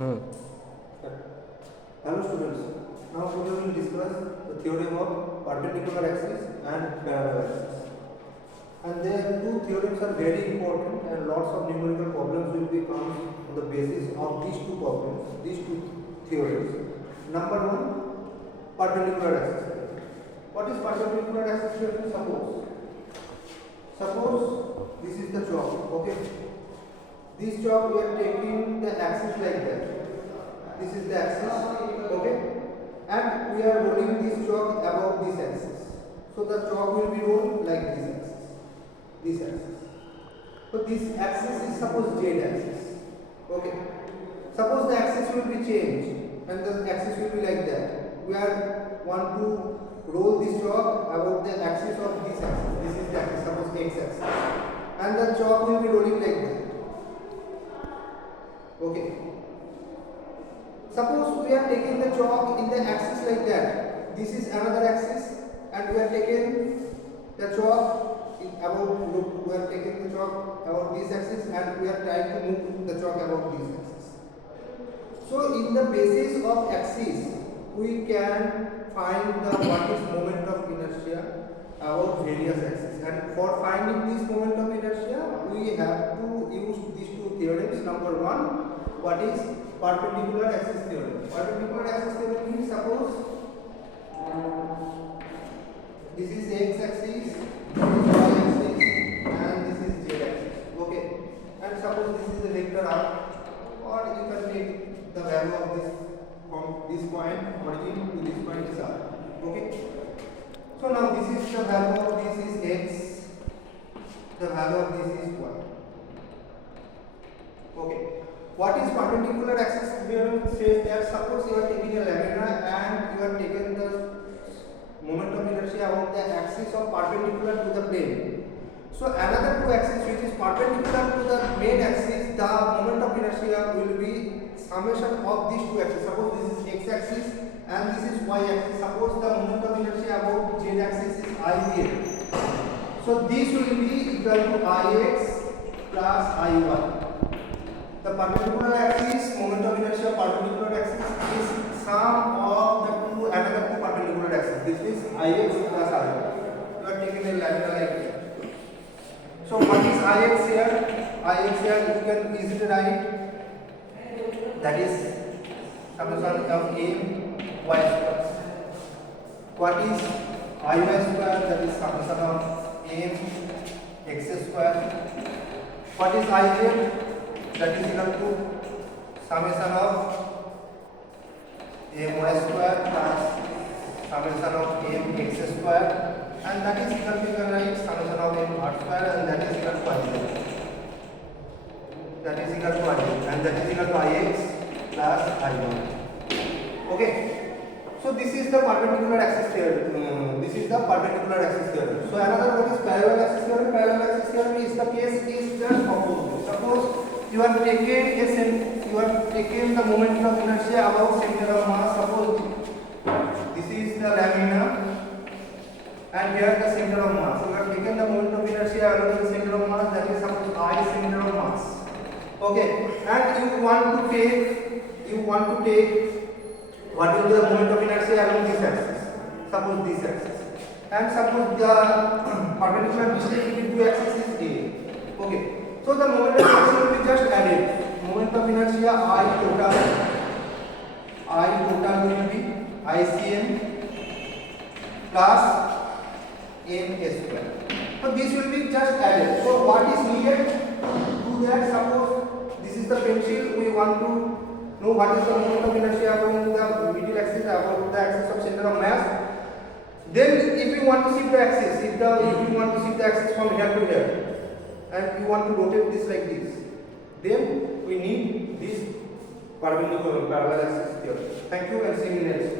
Hello students, now we will discuss the theorem of perpendicular axis and parallel axis. And there two theorems are very important and lots of numerical problems will be come on the basis of these two problems, these two theorems. Number one, perpendicular axis theorem. What is perpendicular axis theorem? Suppose this is the chalk, okay. This chalk we are taking the axis like that. This is the axis, okay, and we are rolling this chalk above this axis. So the chalk will be rolled like this axis, this axis. So this axis is suppose z axis, okay. Suppose the axis will be changed and the axis will be like that. We are want to roll this chalk above the axis of this axis. This is the axis, suppose x axis, and the chalk will be rolling like that, okay. Suppose we are taking the chalk in the axis like that. This is another axis, and we are taking the chalk about. Look, we are taking the chalk about this axis, and we are trying to move the chalk about this axis. So, in the basis of axis, we can find the what is moment of inertia about various axes. And for finding this moment of inertia, we have to use these two theorems. Number one, what is perpendicular axis theorem? Perpendicular axis theorem means suppose this is x axis, this is y axis, and this is z axis. Okay, and suppose this is a vector r, or you can take the value of this from this point origin to this point is r. Okay. So now this is the value of this is x, the value of this is y. Okay. What is perpendicular axis theorem says that suppose you are taking a lamina and you are taken the moment of inertia about the axis of perpendicular to the plane. So another two axes which is perpendicular to the main axis, the moment of inertia will be summation of these two axes. Suppose this is x axis and this is y axis. Suppose the moment of inertia about z axis is I. So this will be equal to Ix plus Iy. The perpendicular axis, moment of inertia perpendicular axis is sum of the two another two perpendicular axis. This is Ix plus Iy. You are taking a lamina like that. So what is Ix here? Ix here you can easily write, that is summation of m y square. What is Iy square? That is summation of m x square. What is Iz? That is equal to summation of my square plus summation of mx square, and that is equal to, you can write summation of m r square, and that is equal to I. That is equal to I, and that is equal to Ix plus I1. Okay. So this is the perpendicular axis theorem. This is the perpendicular axis theorem. So another what is parallel axis theorem? Parallel axis theorem is the case is just opposite. Suppose you are taking the moment of inertia about center of mass. Suppose this is the lamina and here the center of mass. You have taken the moment of inertia along the center of mass, that is suppose I center of mass. Okay, and you want to take what is the moment of inertia along this axis. Suppose this axis, and suppose the perpendicular distance between two axes is a. Okay. So the moment of inertia will be just added. Moment of inertia I total will be ICM plus m square. So this will be just added. So what is needed to do that? Suppose this is the pencil. We want to know what is the moment of inertia about the middle axis, about the axis of center of mass. Then if you want to shift the axis, if you want to shift the axis from here to here, and you want to rotate this like this, then we need this perpendicular parallel axis theorem. Thank you and see you next.